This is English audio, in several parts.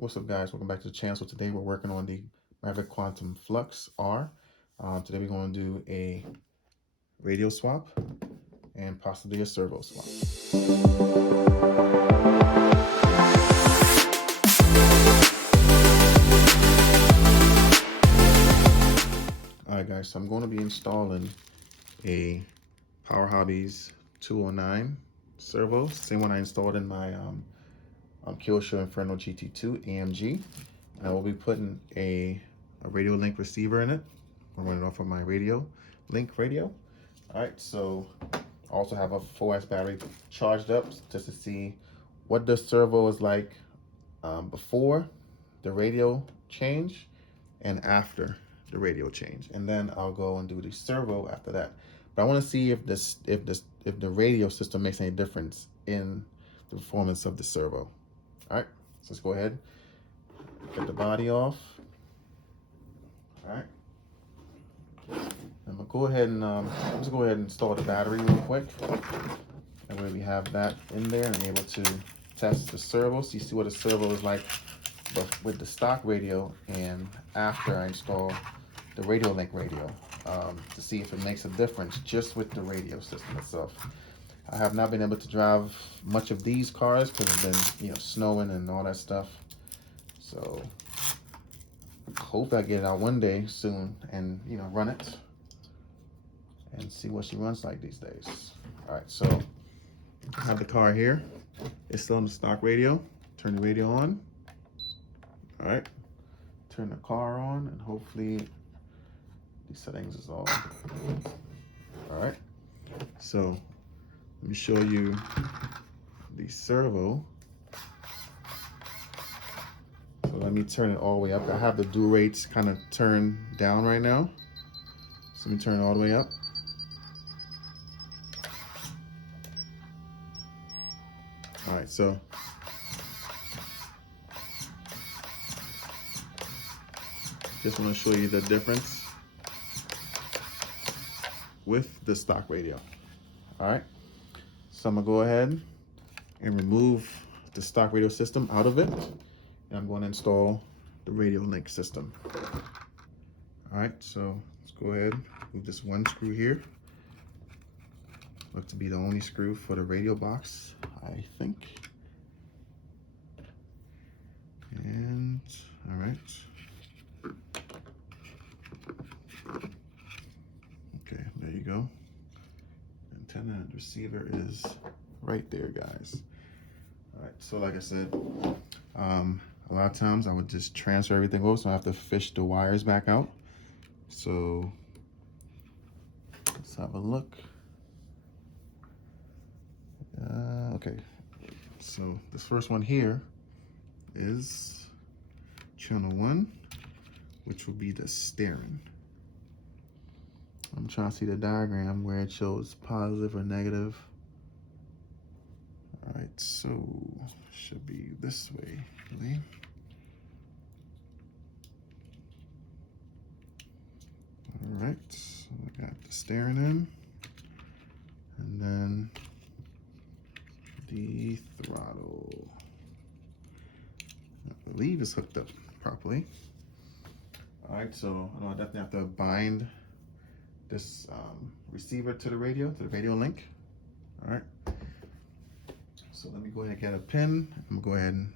What's up, guys? Welcome back to the channel. So today we're working on the Maverick Quantum Flux R. Today we're going to do a radio swap and possibly a servo swap. Alright guys, so I'm going to be installing a Power Hobbies 209 servo, same one I installed in my Kyosho Inferno GT2 AMG. And I will be putting a radio link receiver in it. I'm running off of my radio link radio. All right, so I also have a 4S battery charged up just to see what the servo is like before the radio change and after the radio change, and then I'll go and do the servo after that. But I want to see if the radio system makes any difference in the performance of the servo. All right, so let's go ahead, get the body off. All right, I'm gonna go ahead and let's go ahead and install the battery real quick. That way we have that in there and able to test the servo. So you see what a servo is like with the stock radio and after I install the radio link radio, to see if it makes a difference just with the radio system itself. I have not been able to drive much of these cars because it's been, snowing and all that stuff. So hope I get it out one day soon and, run it and see what she runs like these days. All right, so I have the car here. It's still on the stock radio. Turn the radio on. All right, turn the car on and hopefully these settings is all right. So let me show you the servo. So let me turn it all the way up. I have the dual rates kind of turned down right now. So let me turn it all the way up. All right, so just want to show you the difference with the stock radio. All right, so I'm gonna go ahead and remove the stock radio system out of it, and I'm going to install the radio link system. All right, so let's go ahead, move this one screw here. Look to be the only screw for the radio box, I think. And all right. Okay, there you go. Antenna and receiver is right there, guys. All right, so like I said, a lot of times I would just transfer everything over, so I have to fish the wires back out. So let's have a look. Okay, so this first one here is channel 1, which will be the steering. I'm trying to see the diagram where it shows positive or negative. All right, so should be this way, really. All right, so I got the steering in, and then the throttle. I believe it's hooked up properly. All right, so I definitely have to bind this receiver to the radio link. All right, so let me go ahead and get a pin. I'm gonna go ahead and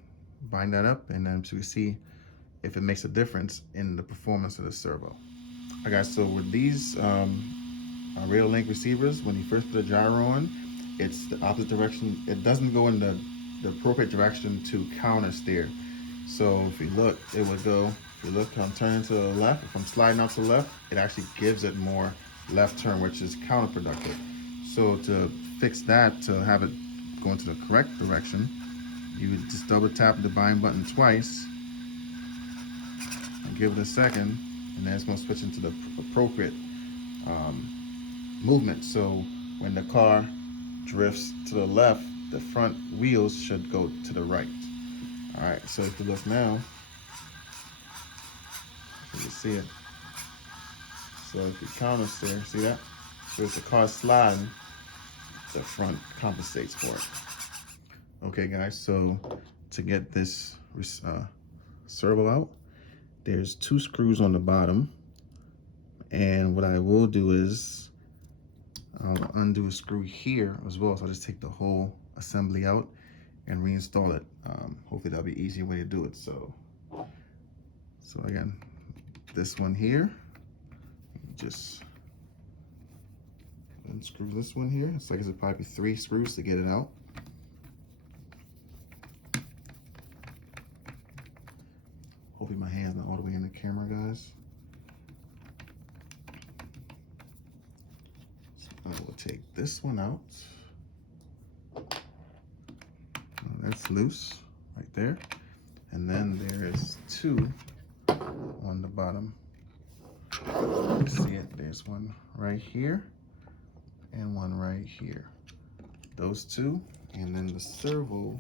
bind that up, and then so we see if it makes a difference in the performance of the servo. All right, guys, so with these radio link receivers, when you first put a gyro on, it's the opposite direction. It doesn't go in the appropriate direction to counter steer. So if you look, it would go, if you look, I'm turning to the left. If I'm sliding out to the left, it actually gives it more left turn, which is counterproductive. So to fix that, to have it go into the correct direction, you would just double tap the bind button twice and give it a second, and then it's going to switch into the appropriate movement. So when the car drifts to the left, the front wheels should go to the right. All right, so if you look now, you can see it. So if you counter steer, see that? So as the car sliding, the front compensates for it. Okay, guys, so to get this servo out. There's 2 screws on the bottom, and what I will do is I'll undo a screw here as well. So I'll just take the whole assembly out and reinstall it. Hopefully that'll be an easier way to do it. So again, this one here, just unscrew this one here. It's like it's probably 3 screws to get it out. Hopefully my hand's not all the way in the camera, guys. So I will take this one out. That's loose right there. And then there is 2 on the bottom. You see it? There's one right here and one right here. Those 2, and then the servo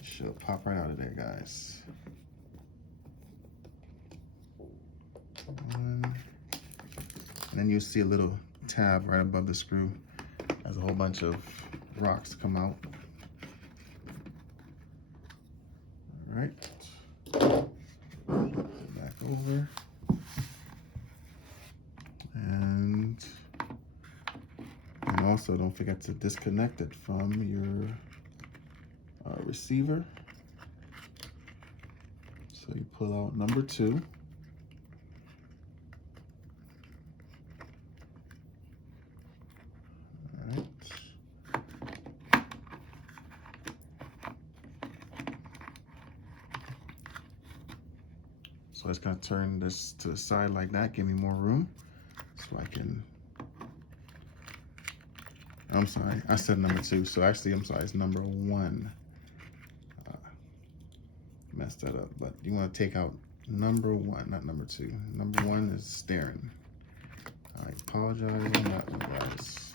should pop right out of there, guys. And then you'll see a little tab right above the screw. Has a whole bunch of rocks come out. All right, back over, and also don't forget to disconnect it from your receiver. So you pull out number 2. So let's kind of turn this to the side like that, give me more room so I can, I'm sorry, I said number 2. So actually, I'm sorry, it's number 1. Messed that up, but you want to take out number 1, not number 2. Number 1 is steering. I apologize on that one, guys.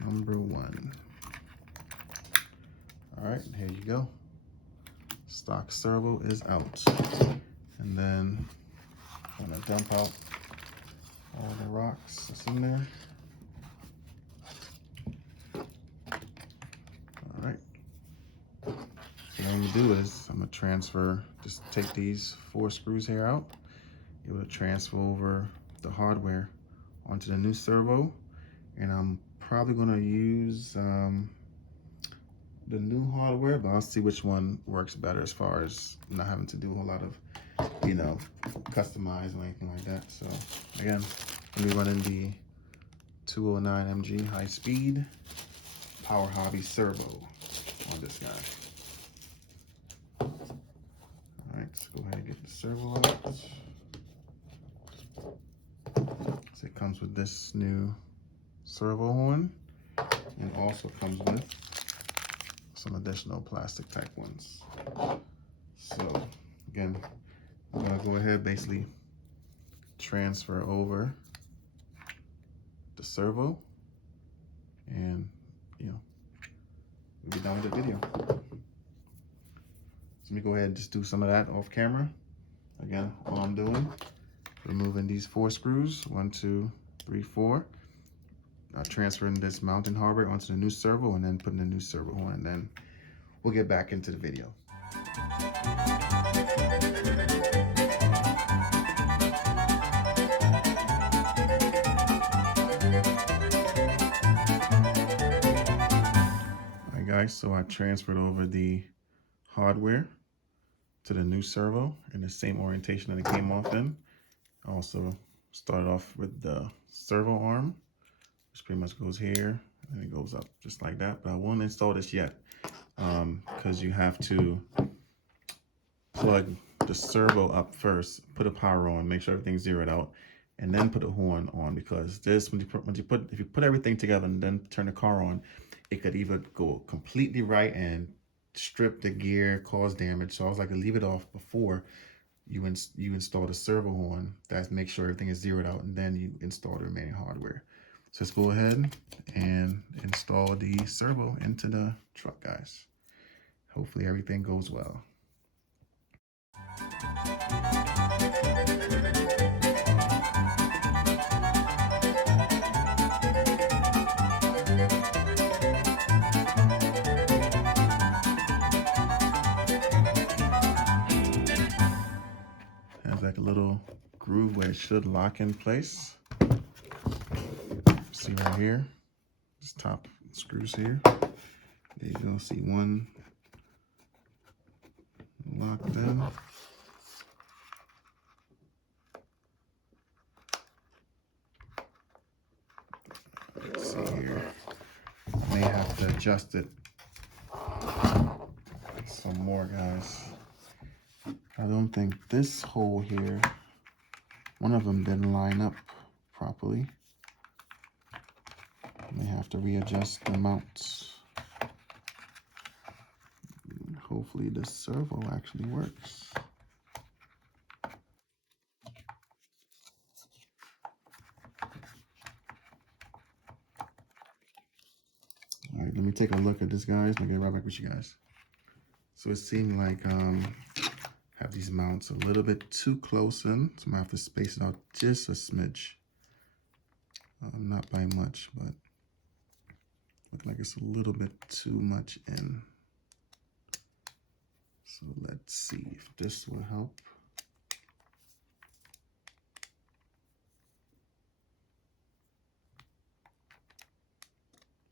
Number 1. All right, here you go. Stock servo is out. And then I'm gonna dump out all the rocks that's in there. All right. So what I'm gonna do is I'm gonna transfer, just take these 4 screws here out. You're able to transfer over the hardware onto the new servo. And I'm probably gonna use the new hardware, but I'll see which one works better as far as not having to do a whole lot of, you know, customize or anything like that. So again, we'll be running the 209 MG high speed Power Hobby servo on this guy. All right, let's go ahead and get the servo out. So it comes with this new servo horn, and also comes with some additional plastic type ones. So again, I'm gonna go ahead, basically transfer over the servo, and you know, we'll be done with the video. So let me go ahead and just do some of that off camera. Again, all I'm doing, removing these 4 screws, 1, 2, 3, 4. Transferring this mounting hardware onto the new servo, and then putting the new servo on, and then we'll get back into the video. All right, guys, so I transferred over the hardware to the new servo in the same orientation that it came off in. I also started off with the servo arm, which pretty much goes here, and it goes up just like that. But I won't install this yet because you have to plug the servo up first, put a power on, make sure everything's zeroed out, and then put a horn on, because this, if you put everything together and then turn the car on, it could either go completely right and strip the gear, cause damage. So I was like, leave it off before you install the servo horn. That's make sure everything is zeroed out, and then you install the remaining hardware. So let's go ahead and install the servo into the truck, guys. Hopefully everything goes well. little groove where it should lock in place. See right here, this top screws here. There you go, see one locked in. Let's see here. I may have to adjust it some more, guys. I don't think this hole here, one of them didn't line up properly. I may have to readjust the mounts. Hopefully the servo actually works. All right, let me take a look at this, guys. I'll get right back with you guys. So it seemed like have these mounts a little bit too close in, so I'm gonna have to space it out just a smidge. Not by much, but look like it's a little bit too much in. So let's see if this will help.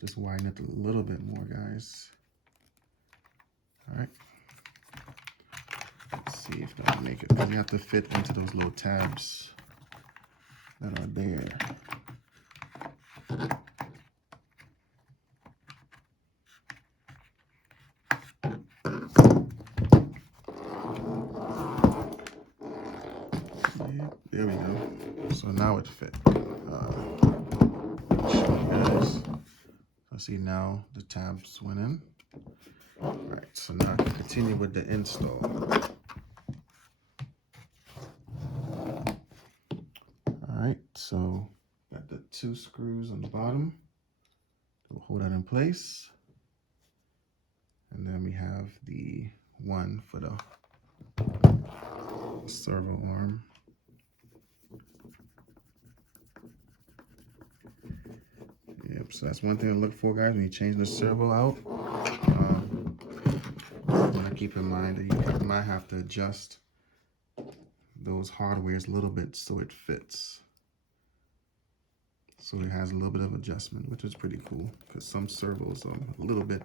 Just widen it a little bit more, guys. All right. Let's see if that'll make it, because you have to fit into those little tabs that are there. Yeah, there we go. So now it fit. Show you guys. So see now the tabs went in. All right, so now I can continue with the install. All right, so got the 2 screws on the bottom. We'll hold that in place. And then we have the one for the servo arm. Yep, so that's one thing to look for, guys, when you change the servo out. Keep in mind that you might have to adjust those hardwares a little bit so it fits. So it has a little bit of adjustment, which is pretty cool, because some servos are a little bit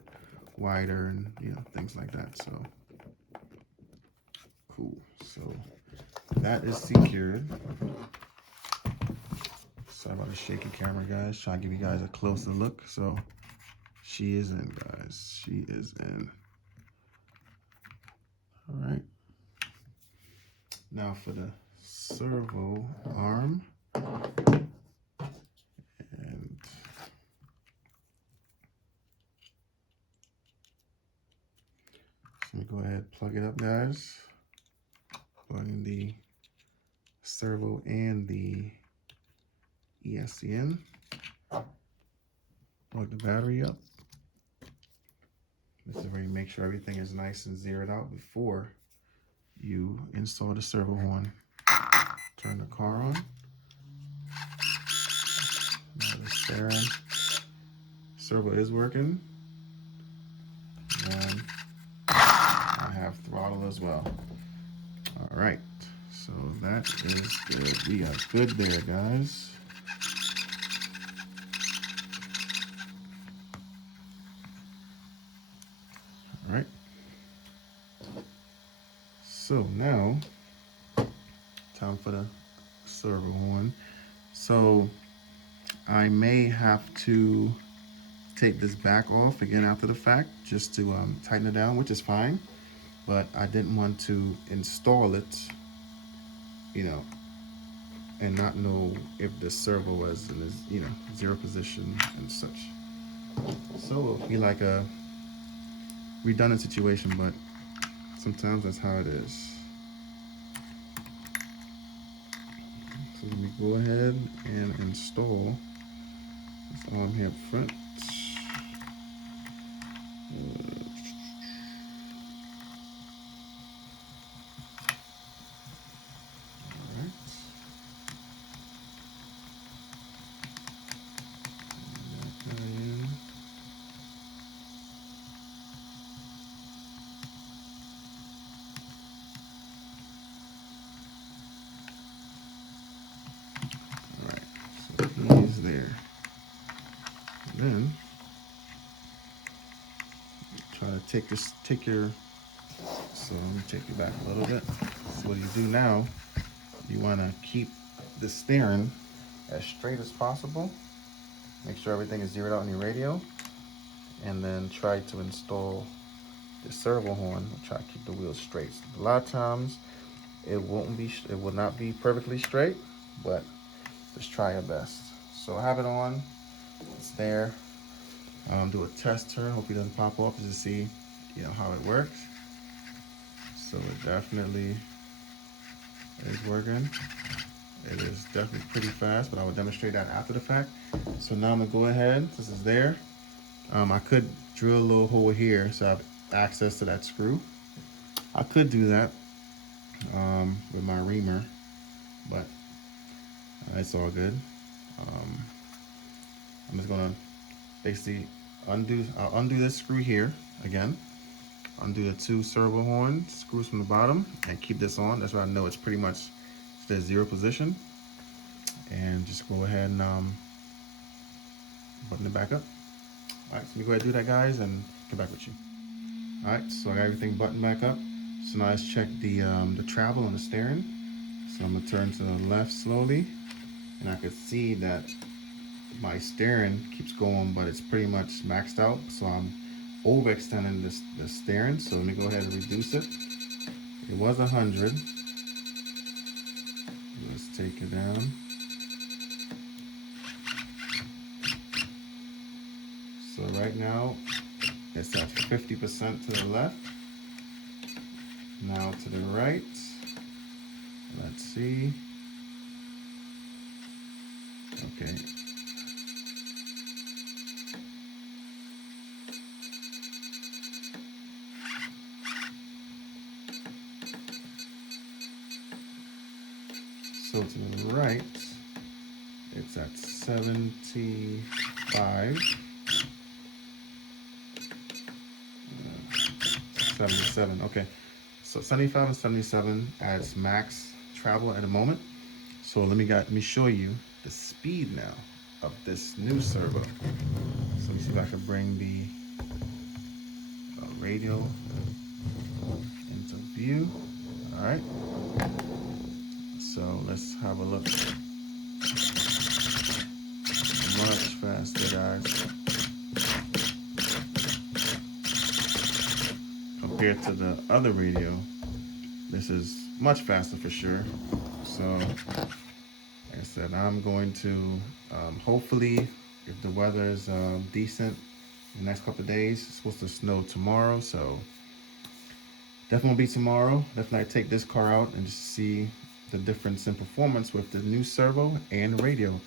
wider and things like that. So cool. So that is secured. Sorry about the shaky camera, guys. Trying to give you guys a closer look. So she is in, guys. She is in. All right. Now for the servo arm. And let me go ahead and plug it up, guys. Plug in the servo and the ESC in. Plug the battery up. This is where you make sure everything is nice and zeroed out before you install the servo horn. Turn the car on. Now the steering. Servo is working. And I have throttle as well. All right, so that is good. We are good there, guys. All right. So now, time for the servo horn. So I may have to take this back off again after the fact, just to tighten it down, which is fine. But I didn't want to install it, and not know if the servo was in this, zero position and such. So it'll be like a redundant situation, but sometimes that's how it is. So let me go ahead and install this arm here up front. So let me take you back a little bit. So what you do now, you want to keep the steering as straight as possible. Make sure everything is zeroed out in your radio, and then try to install the servo horn. Try to keep the wheels straight. A lot of times it will not be perfectly straight, but just try your best. So I have it on. It's there. Do a test turn. Hope it doesn't pop off, just to see, how it works. So it definitely is working. It is definitely pretty fast, but I will demonstrate that after the fact. So now I'm gonna go ahead. This is there. I could drill a little hole here so I have access to that screw. I could do that with my reamer, but it's all good. I'm just gonna basically I'll undo this screw here again. Undo the 2 servo horn screws from the bottom and keep this on. That's why I know it's pretty much the 0 position. And just go ahead and button it back up. All right, so let me go ahead and do that, guys, and get back with you. All right, so I got everything buttoned back up. So now let's check the travel on the steering. So I'm gonna turn to the left slowly, and I could see that my steering keeps going, but it's pretty much maxed out. So I'm overextending the steering. So let me go ahead and reduce it. It was 100. Let's take it down. So right now it's at 50% to the left. Now to the right. Let's see. Okay. So to the right, it's at 75. 77. Okay. So 75 and 77 as max travel at the moment. So let me show you the speed now of this new servo. So let me see if I can bring the radio into view. All right. So let's have a look. Much faster, guys. Compared to the other radio, this is much faster for sure. So like I said, I'm going to hopefully, if the weather is decent in the next couple of days, it's supposed to snow tomorrow, so definitely won't be tomorrow. Definitely take this car out and just see the difference in performance with the new servo and radio.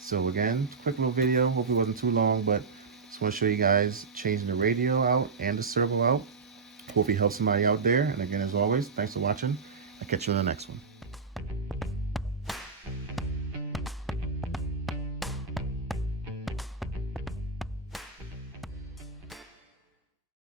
So again, quick little video. Hopefully it wasn't too long, but just want to show you guys changing the radio out and the servo out. Hope it helps somebody out there. And again, as always, thanks for watching. I'll catch you in the next one.